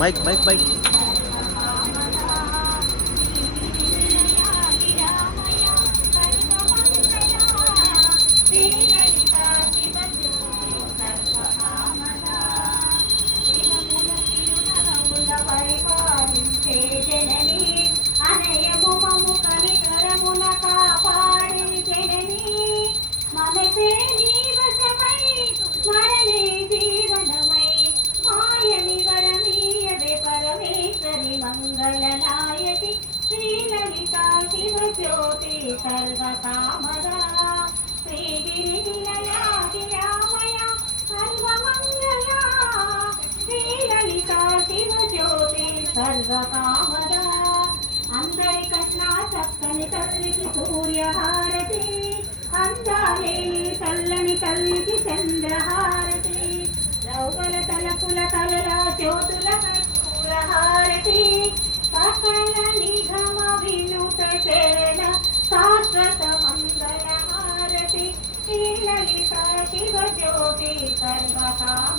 mic mic mic పరిపాలించే జనని అనయము మము కనికరమున కాపాడే జనని మనసే నీ వశమై మరణే జీవనమై మాయని వరమీయవే పరమేశ్వరి మంగళనాయకి శ్రీలలితా శివ జ్యోతి సర్వకామదా శ్రీగిరి నిలయాది రామయ సర్వమంగళా శ్రీలలితా శివ జ్యోతి సర్వకామదా అందరికన్నా చక్కని తల్లికి సూర్యహారతి అందాలేని చల్లని తల్లికి చంద్రహారతి రౌగల తలపుల కలల జ్యోతుల కర్పూరహారతి సకల నిగమ వినుత శరణ శాశ్వత మంగళహారతి శ్రీలలితా శివ జ్యోతి సర్వకామదా